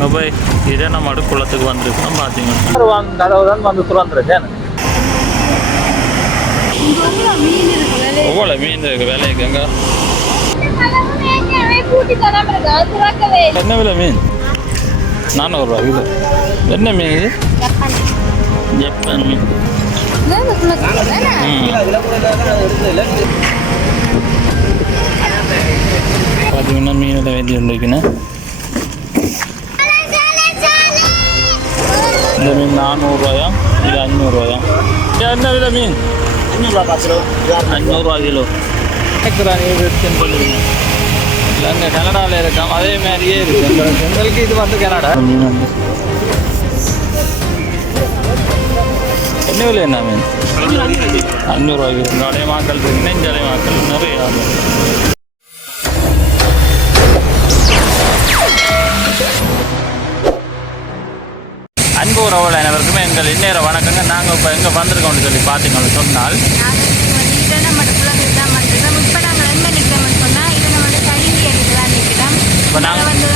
நாங்கள் போய் இரேனமாடு குளத்துக்கு வந்திருக்கோம். பார்த்தீங்கன்னா கதவு தான் வந்து திறந்துருக்கேன். எவ்வளோ மீன் இருக்கு விலைக்கு? எங்க என்ன விலை மீன்? 400 ரூபா கிலோ. என்ன மீன் இது? ஜப்பான் மீன். பார்த்தீங்கன்னா மீனோட வேண்டி வந்துருக்குண்ணே. இந்த மீன் 400 ரூபாயா, இது 500 ரூபாயா? என்ன விலை மீன்? 500 ரூபா கிலோ. இல்லை அங்கே கனடாவில் இருக்கான், அதே மாதிரியே இருக்கு எங்களுக்கு. இது வந்து கனடா மீன் வந்து என்ன விலை? என்ன மீன்? 500 ரூபா கிலோ. இந்த அலைமாக்கள் இருக்கு, நெஞ்சு அலைமாக்கள் நிறைய. அன்பு உறவுகள் அனைவருக்குமே எங்கள் இந்நேர வணக்கங்க. நாங்கள் இப்போ எங்கே வந்திருக்கோம்னு சொல்லி பார்த்தீங்கன்னு சொன்னால், இப்போ நாங்கள் வந்து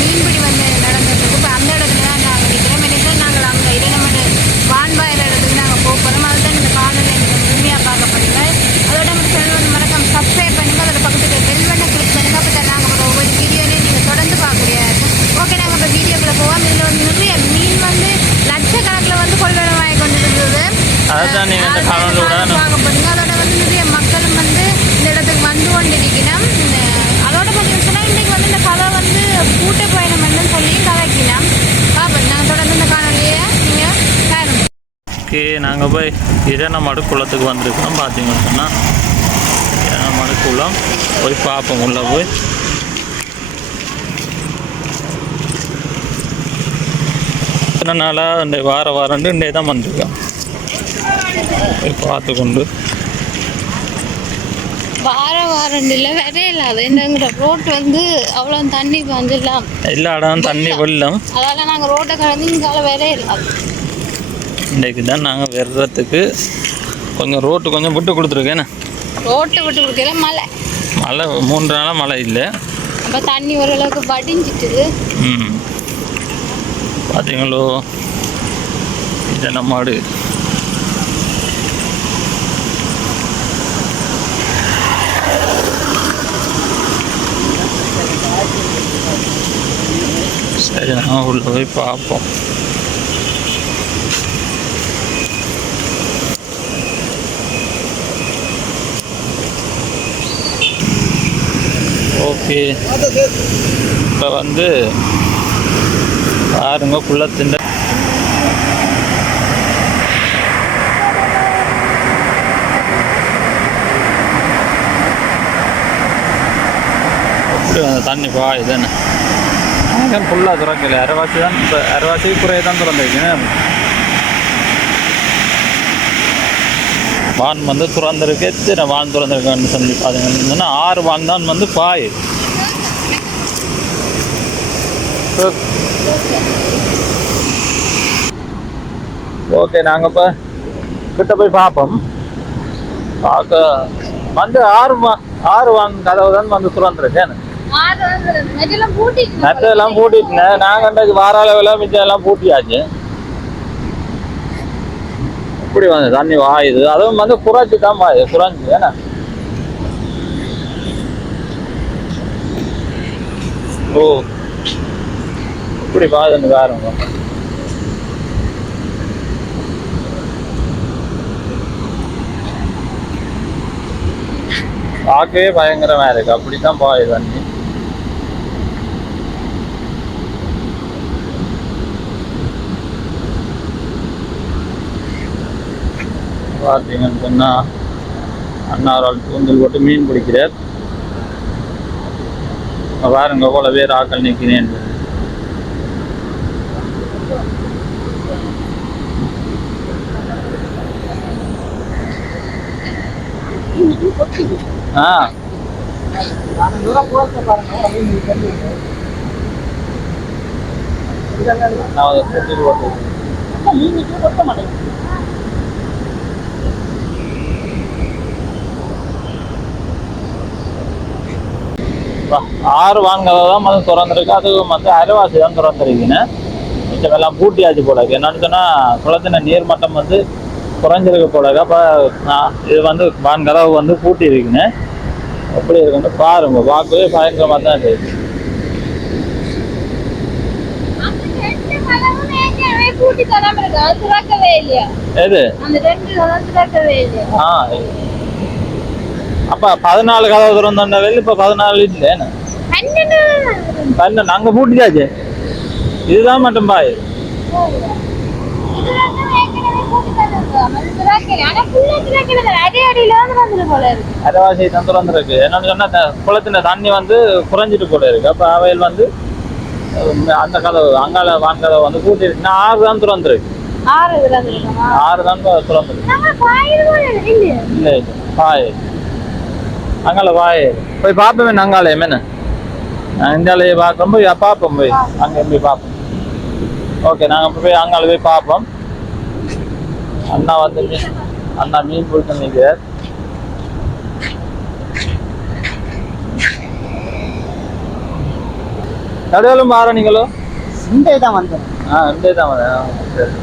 மீன்பிடி வந்து நடந்துட்டு இப்போ அந்த இடத்துல தான் நாங்கள் நிற்கிறோம். என்னென்னா நாங்கள் அங்கே இடமட்டு வான்வாயில் இடத்துக்கு நாங்கள் போக போகிறோம். அதுதான் இந்த காலையில் எனக்கு முழுமையாக பார்க்கப்படுங்க. அதோட நம்ம சேனல் வந்து மறக்காம சப்ஸ்கிரைப் பண்ணுங்க. அதோட பக்கத்துக்கு பெல் பட்டனை கிளிக் பண்ணுங்க. அப்போ தான் நாங்கள் ஒவ்வொரு வீடியோலையும் நீங்கள் தொடர்ந்து பார்க்கக்கூடிய இருக்கும். ஓகே, நாங்கள் இப்போ வீடியோக்குள்ளே போவோம். இதில் வந்து நிறைய மீன் வந்து லட்சக்கணக்கில் வந்து கொள்வனம் வாங்கி கொண்டு இருந்தது. அதுதான் நீங்கள் இந்த காலோட பார்க்கப்படுங்க. அதோட வந்து நிறைய மக்களும் வந்து இந்த இடத்துக்கு வந்து கொண்டிருக்கணும். அதோட பார்த்தீங்கன்னா இன்றைக்கி வந்து இந்த கதை வந்து கூட்ட பயணம் என்னன்னு சொல்லி கதைக்கலாம். பார்ப்போம், நாங்கள் தொடர்ந்து இந்த காணொலியை நீங்கள் பாருங்க. ஓகே, நாங்கள் போய் இரேனமாடு குளத்துக்கு வந்திருக்கோம். பார்த்தீங்கன்னு சொன்னால் இரேனமாடு குளம் போய் பார்ப்போம். உள்ளே போய் எத்தனை நாளாக இந்த வாரம் இன்றைய தான் வந்திருக்கோம். போய் பார்த்து கொண்டு வாரம் இல்லை வேற இல்லாத என்னங்கிற ரோட் வந்து அவ்வளோ தண்ணி வந்துடலாம். எல்லா இடம் தண்ணி வெள்ளம். அதெல்லாம் நாங்கள் ரோட்டை கடந்து இங்கால வேற இல்லாது. இன்றைக்கு தான் நாங்கள் வர்றதுக்கு கொஞ்சம் ரோட்டு கொஞ்சம் விட்டு கொடுத்துருக்கேன். ரோட்டை விட்டு கொடுக்கல, மழை 3 நாளாக மழை இல்லை. அப்போ தண்ணி ஓரளவுக்கு வடிஞ்சிட்டுது. பார்த்தீங்களோ இதெல்லாம் மாடு. சரி, நான் உள்ள போய் பார்ப்போம். ஓகே, இப்போ வந்து பாருங்க குள்ளத்தின் தண்ணி பாயுதானே. நாங்கள் ஃபுல்லாக திறக்கல, அரைவாசி தான். இப்போ அரைவாசி குறைய தான் திறந்துருக்கேன். வான் வந்து திறந்துருக்கு. எத்தனை வான் திறந்துருக்கான்னு சொல்லி பார்த்தீங்கன்னா 6 வான் தான் வந்து பாய். ஓகே, நாங்கள் இப்போ கிட்ட போய் பார்ப்போம். பார்க்க வந்து 6 வான் கதவு தான் வந்து திறந்துருக்கேன். மற்றெல்லாம் பூட்டிட்டேன். நாங்கள் அன்றைக்கு வார அளவில் மிச்சம் எல்லாம் பூட்டியாச்சு. இப்படி வந்து தண்ணி வாயுது. அதுவும் வந்து குறைச்சி தான் பாயுது, குறைஞ்சி. ஏன்னா ஓ இப்படி பாயுதுன்னு பாருங்க. பார்க்கவே பயங்கரமாக இருக்கு. அப்படித்தான் பாயுது தண்ணி. பார்த்தீங்கன்னு சொன்னால் அண்ணாரால் தூந்தல் போட்டு மீன் பிடிக்கிறார். பாருங்க போல பேர் ஆக்கள் நிற்கிறேன். 6 வான்கதவு தான் வந்து திறந்துருக்கு. அதுவும் வந்து அரைவாசி தான் திறந்துருக்குன்னு மிச்சம் எல்லாம் பூட்டியாச்சு போல இருக்கு. என்னன்னு சொன்னால் குளத்தின நீர் மட்டம் வந்து குறைஞ்சிருக்கு போல இருக்கு. அப்போ இது வந்து வான்கதவு வந்து பூட்டி இருக்குன்னு எப்படி இருக்குன்னு பாருங்க. பார்க்கவே பயங்கரமாக தான் இருக்கு. எது அப்ப 14 கதவு திறந்த வெளில இப்ப 14 இல்ல 12 அங்க பூட்டியாச்சு. இதுதான் மட்டும் பாய். அரைவாசி தான் திறந்துருக்கு. என்னன்னு சொன்னா குளத்தின தண்ணி வந்து குறைஞ்சிட்டு போல இருக்கு. அப்ப அவையில் வந்து அந்த கதவு அங்கால வான்கதவு வந்து பூட்டி இருக்குன்னா 6 தான் திறந்துருக்கு. 6 தான் திறந்துருக்கு. இல்ல பாய் அங்கால பாய் போய் பார்ப்போமே. அங்காலே என்ன இந்தியாவிலேயே பார்க்குறோம். போய் பார்ப்போம். போய் அங்கே போய் பார்ப்போம். ஓகே நாங்கள் போய் அங்கால போய் பார்ப்போம். அண்ணா வந்து அண்ணா மீன் பிடிச்சு நிற்கிறார். கடையிலும் பாரு நீங்களும் இந்த தான் வந்தேன். இந்த தான் வந்தேன். சரி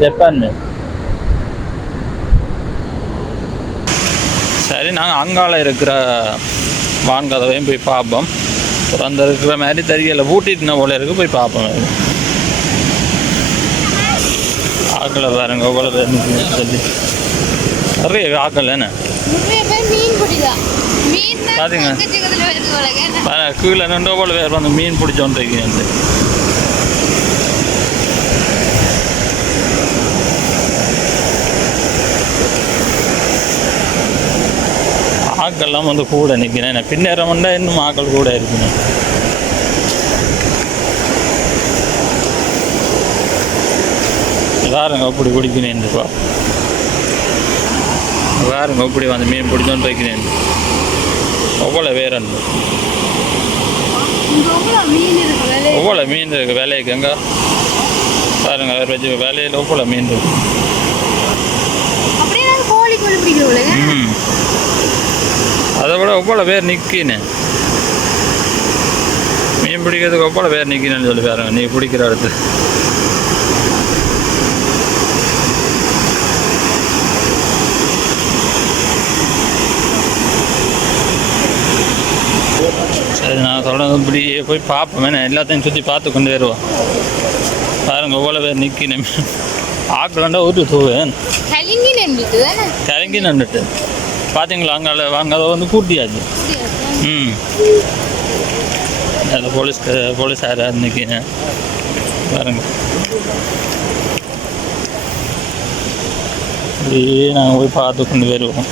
ஜப்பான். சரி நாங்கள் அங்கால இருக்கிற வான்கதவையும் போய் பார்ப்போம். திறந்து இருக்கிற மாதிரி தெரியல. பூட்டிட்டு போல இருக்கு. போய் பார்ப்போம். ஆக்களை பாருங்க எவ்வளோ பேர் சொல்லி நிறைய ஆக்கள் என்ன பாத்தீங்க. கீழே நின்று எவ்வளோ பேர் வந்து மீன் பிடிச்சோன்றிருக்கு. ஆக்கள்லாம் வந்து கூட நிற்கிறேன். பின்னேறம் வந்தால் இன்னும் ஆக்கள் கூட இருக்குங்க. பாருங்க அப்படி பிடிக்கிறேன். பாருங்க அப்படி வந்து மீன் பிடிச்சோன்னு வைக்கிறேன். எவ்வளோ வேற எவ்வளோ மீன் இருக்கு வேலைக்கு. எங்க பாருங்க வச்சு வேலையில் எவ்வளோ மீன் இருக்கு. அதை விட எவ்வளோ பேர் நிற்கின்னு மீன் பிடிக்கிறதுக்கு எவ்வளோ பேர் நிற்கினு சொல்லி பாருங்க. நீ பிடிக்கிற இடத்து சரி நான் தொடர்ந்து இப்படியே போய் பார்ப்போம். எல்லாத்தையும் சுற்றி பார்த்து கொண்டு வருவோம். பாருங்க எவ்வளோ பேர் நிற்கினேன். ஆக்கலாண்டா ஊற்றி தூவேன் கலங்கி நின்றுட்டு பார்த்தீங்களா. அங்கே வாங்க அதை வந்து பூட்டியாச்சு. அதில் போலீஸ் யாராக நிற்கிங்க பாருங்க. அப்படியே நாங்கள் போய் பார்த்து கொண்டு வருவோம்.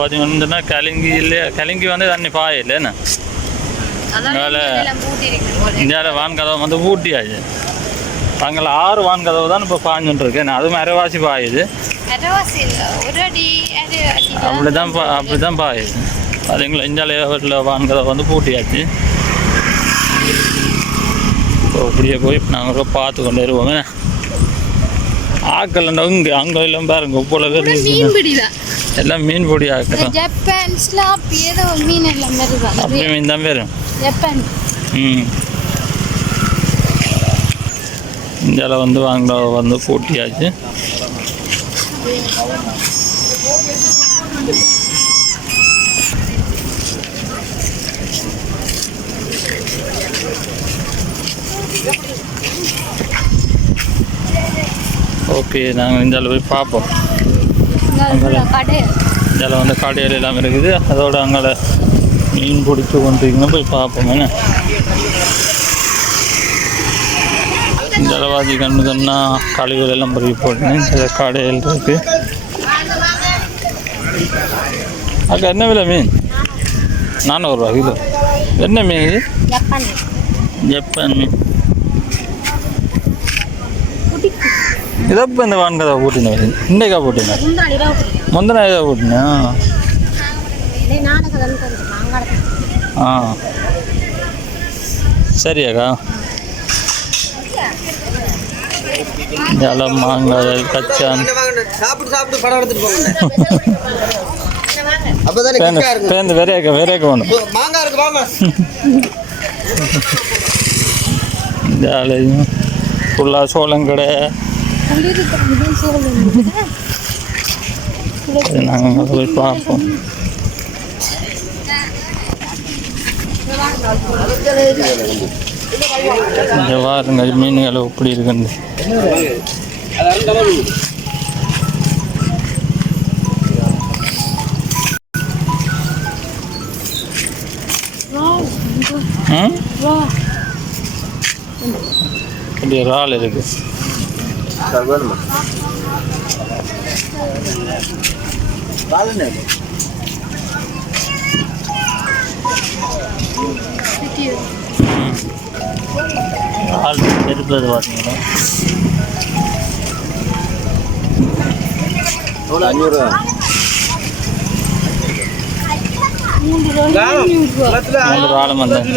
பார்த்தீங்கன்னா கலங்கி இல்லையா. கலங்கி வந்து தண்ணி பாய இல்லைன்னு இந்தியாவில் வான்கதவு வந்து பூட்டியாச்சு. அங்கே 6 வான்கதவு தான் இப்போ பாஞ்சுட்டு இருக்கேன். அதுவும் அரைவாசி பாயுது. அப்படிதான் பாயுது. அதுங்களா இந்தியாவில் வான்கதவு வந்து பூட்டியாச்சு. இப்போ அப்படியே போய் நாங்கள் பார்த்து கொண்டு வருவோங்க. ஆக்கள் இங்கே அங்கே எல்லாம் பாருங்க போல எல்லாம் மீன் பொடி ஆக்கலாம். அப்படி மீன் தான் பேரும். இந்தியாவில் வந்து வாங்க வந்து பூட்டியாச்சு. ஓகே நாங்கள் இந்தியாவில் போய் பார்ப்போம். இதில் வந்து கடையில் எல்லாம் இருக்குது. அதோட அங்கே மீன் பிடிச்சி கொண்டிருக்கணும். போய் பார்ப்போம். என்ன ஜலவாதி கண்ணுன்னா கழிவுகள் எல்லாம் பொறுக்கி போட்டுன்னு சில கடையில் இருக்கு. அக்கா என்ன விலை மீன்? 400 ரூபா கிலோ. என்ன மீன் இது? ஜப்பான் மீன். இதப்போ இந்த வான்கதா போட்டின இன்றைக்கா போட்டினா முந்தின இதாக போட்டினா ஆ சரியாக்கா. இலம் மாங்காய் கச்சான் படம் எடுத்துட்டு போங்க. பேருந்து வேறையாக்க வேணும். மாங்காய் இருக்கு வாங்க. ஜாலியும் ஃபுல்லாக சோளங்கடை. நாங்கள் போய் பார்ப்போம். இங்கே பாருங்க மீன்கள் எப்படி இருக்குன்னு. இப்படி இறால் இருக்கு. இறால் இருப்பது பார்த்தீங்கன்னா 500. ஆழம் வந்தாங்க.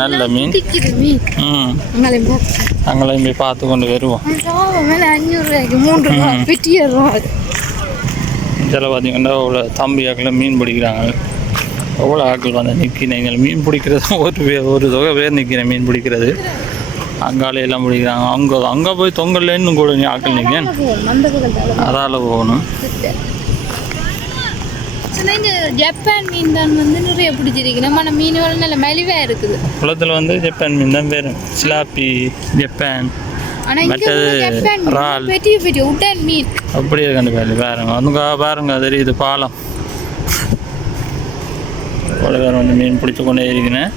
நல்ல மீன். அங்களையும் போய் பார்த்து கொண்டு வருவோம். இதில் பார்த்தீங்கன்னா அவ்வளோ தம்பி ஆக்கள் மீன் பிடிக்கிறாங்க. எவ்வளோ ஆக்கள் வந்து நிற்கிறீங்க மீன் பிடிக்கிறது. ஒரு தொகை பேர் நிற்கிறேன் மீன் பிடிக்கிறது. அங்காலே எல்லாம் பிடிக்கிறாங்க. அங்கே போய் தொங்கல்ல இன்னும் கூட ஆக்கள் நிற்க அதால் போகணும். ஜப்பான் மீன் தான் வந்து நிறைய பிடிச்சிருக்கு. நம்ம மீன் நல்ல மலிவாக இருக்குது. குளத்தில் வந்து ஜப்பான் மீன் தான் பேர். சிலாப்பி ஜப்பான் மற்றது இறால் மீன் அப்படி இருக்கு. பாருங்க அதுங்க பாருங்க தெரியுது பாலம் போல வேறு வந்து மீன் பிடிச்சி கொண்டே இருக்கிறேன்.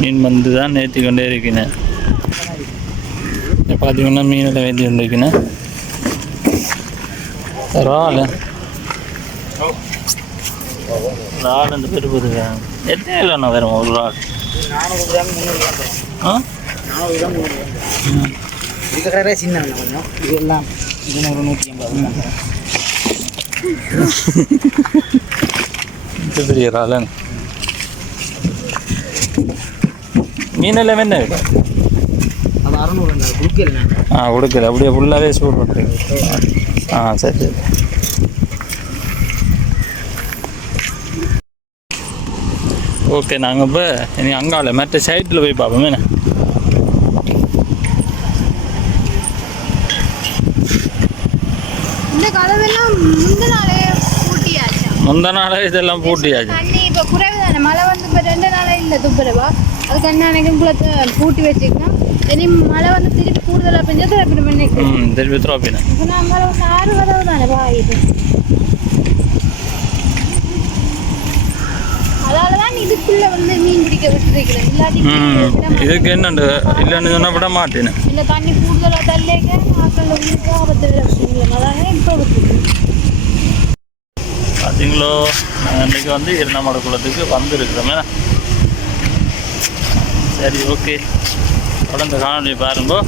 மீன் வந்து தான் நேர்த்தி கொண்டே இருக்கிறேன். பார்த்தீங்கன்னா மீனில் வேண்டி கொண்டிருக்கிறேன். இறால் இறால் அந்த பெருபது எத்தனை இல்லைண்ணா வேறு ஒரு இறால் 400 கிராம் 300 கிராம். இதுக்கடை சின்ன கொஞ்சம் இது எல்லாம் 200 150 பெரிய இறால். மீனெல்லாம் என்ன அது 600 கொடுக்கல. கொடுக்குது அப்படியே ஃபுல்லாகவே சூடு பண்ணுறீங்க. சரி சரி. ஓகே நாங்கள் இப்போ இனி அங்கால மற்ற சைட்டில் போய் பார்ப்போமே. இந்த கதவெல்லாம் முந்த நாளே இதெல்லாம் பூட்டியாச்சு. தண்ணி இப்போ குறைவு தானே. மழை வந்து இப்போ 2 நாளே இல்லை துப்புரவா. அதுக்கு அன்னைக்கும் குளத்தை பூட்டி வச்சுக்கலாம். இனி மழை வந்து திருப்பி கூடுதலாக பெஞ்சா திருப்பி பண்ணிக்கலாம். திருப்பி திறப்பினேன். இப்போ நான் மழை வந்து 6 வரவு தானே பாயுது. அதால தான் இதுக்குள்ள வந்து மீன் பிடிக்க விட்டுருக்கிறேன். இல்லாட்டி இதுக்கு என்னண்டு இல்லைன்னு சொன்னால் விட மாட்டேன்னு. இல்லை தண்ணி கூடுதலாக தள்ளிக்க ஆக்கள் வந்து ஆபத்து விட. அதானே இப்போ விட்டுருக்கேன். பார்த்தீங்களோ நாங்கள் இன்றைக்கி வந்து இரண்டாமட குளத்துக்கு வந்துருக்குறோமே. சரி ஓகே தொடர்ந்து காணொலி பாருங்கோ.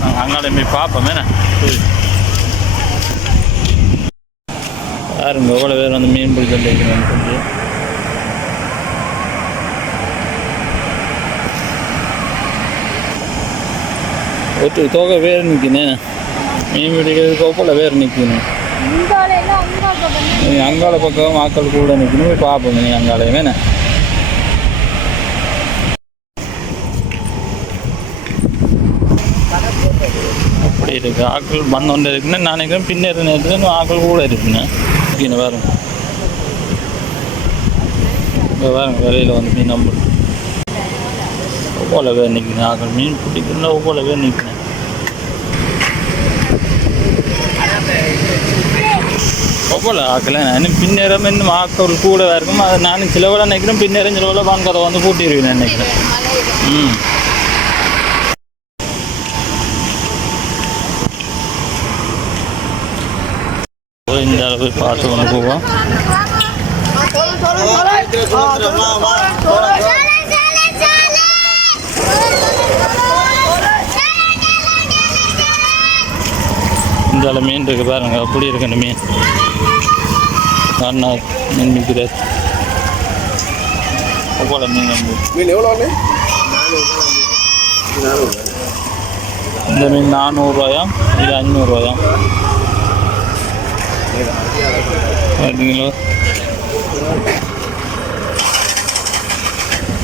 நாங்கள் அங்காலே போய் பார்ப்போமே. பாருங்க எவ்வளோ பேர் வந்து மீன் பிடிக்க வைக்கணும்னு சொல்லி. ஒரு தொகை பேர் நிற்கணும். மீன் பிடிக்கிறதுக்கு ஒப்பல பேர் நிற்கணும். அங்காள பக்கம் ஆக்கள் கூட நிற்கணும். போய் பார்ப்போம் நீ அங்காலையுமே. அப்படி இருக்கு ஆக்கள் வந்தோண்டு இருக்குன்னு நான் நினைக்கிறேன். பின்னேற நேரத்தில் ஆக்கள் கூட இருக்குன்னு பாருங்க. இங்கே பாருங்க வேலையில் வந்து மீன் நம்பர் ஒவ்வொரு பேர் நிற்கணும். ஆக்கள் மீன் பிடிக்கணும்னா ஒவ்வொரு பேர் நிற்கணும். ஒவ்வொரு ஆக்கல இன்னும் பின்னேறம் இன்னும் ஆக்கள் கூட இருக்கும். அதை நானும் சிலவளை நினைக்கிறேன். பின்னேறம் சிலவளை வாங்கதை வந்து பூட்டிடுவேன் நினைக்கிறேன். இந்த போய் பார்த்து கொண்டு போவோம். இந்த மீன் இருக்கு பாருங்க, அப்படி இருக்கு அந்த மீன். அண்ணா மீன் விற்கிறார். போல மீன் மீன் எவ்வளோ? இந்த மீன் 400 ரூபாயாம், இது 500 ரூபாயாம். பார்த்தீங்களா?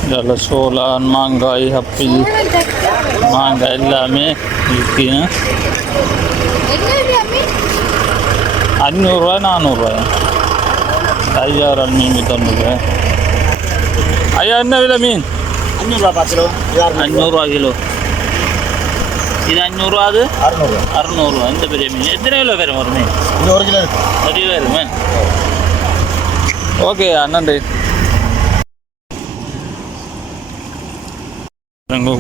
இதில் சோளம், மாங்காய், ஆப்பிள், மாங்காய் எல்லாமே இருக்கு. 500 ரூபாய் 400 ரூபாயா? 5000 மீன் வித்தோன்னு. ஐயா என்ன விலை மீன்? 500 ரூபா கிலோ. 500 ரூபா கிலோ. இது 500 ரூபா, அது 600 ரூபா. இந்த பெரிய மீன் எத்தனை கிலோ வரும் ஒரு மீன்? இது 1 கிலோ இருக்கு. நிறைய வருமே. ஓகே நன்றி.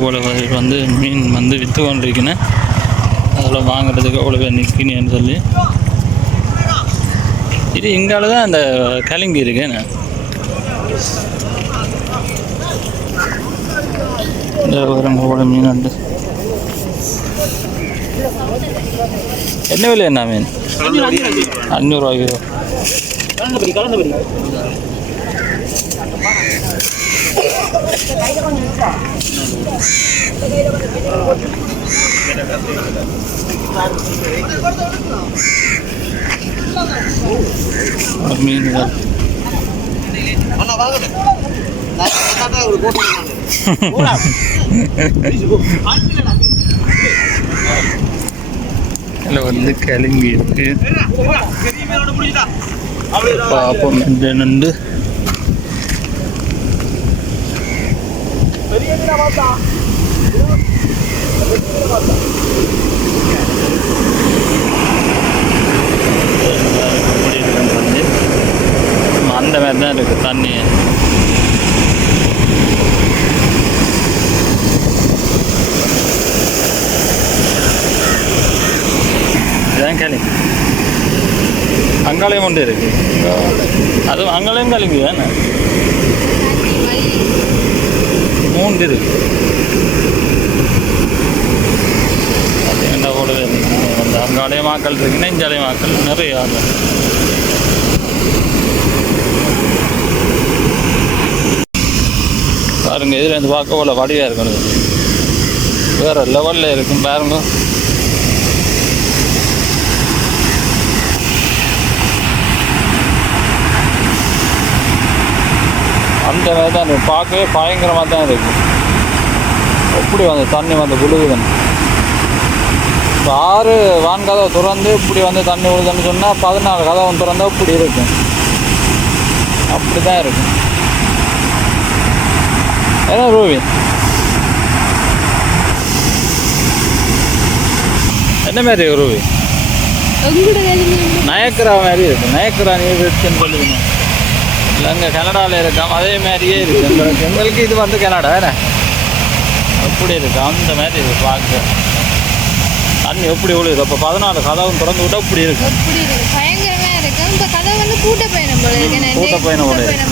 போல வந்து மீன் வந்து விற்று கொண்டிருக்கேன். அதில் வாங்குறதுக்கு அவ்வளோ பேர் நிற்கினேன்னு சொல்லி. இது இங்கால தான் அந்த கலிங்கி இருக்குன்னு. போல மீன் உண்டு. என்ன விலை என்ன மீன்? 500 ரூபா கிலோ. மீன்கள் இதில் வந்து கிளங்கி இருக்கு. பாப்போம் என்னண்டு. அந்த மாதிரி தான் இருக்குது தண்ணி. இதுதான் கிளம்பி. அங்காளையும் ஒன்று இருக்கு. அதுவும் அங்காளையும் கிளம்பி தானே 3 இருக்கு. பார்த்தீங்கன்னா போலவே அந்த அங்காளைய மாக்கள் இருக்குன்னா இஞ்சாலைய மாக்கள் நிறைய ஆகும். பாருங்க, இதில் இருந்து பார்க்க போல வடிவாக இருக்கணும். வேறு லெவலில் இருக்கும் பாருங்க. அந்த மாதிரி தான் இருக்கும். பார்க்கவே பயங்கரமாக தான் இருக்கும். எப்படி வந்து தண்ணி வந்து விழுகுதுன்னு. இப்போ 6 வான்கதவை திறந்து இப்படி வந்து தண்ணி விழுதுன்னு சொன்னால் 14 கதவை திறந்தால் இப்படி இருக்கும். அப்படி தான் இருக்கும். ஏன்னா ரூபி என்ன மாதிரி ரூபி? நயக்கரா மாதிரி இருக்கு. நயக்கரா நீர் இருக்குன்னு சொல்லுவீங்க. இல்லை அங்கே கனடாவில் இருக்காம், அதே மாதிரியே இருக்கு. எங்களுக்கு இது வந்து கனடா என்ன அப்படி இருக்கு. அந்த மாதிரி இருக்கு பார்க்க. தண்ணி எப்படி விழுது. அப்போ 14 கதவும் திறந்து விட்டா இப்படி இருக்கு. பயங்கரமா இருக்கு. இந்த கதை வந்து கூட்ட பயணம் போல இருக்கு. கூட்ட பயணம் போல இருக்கு.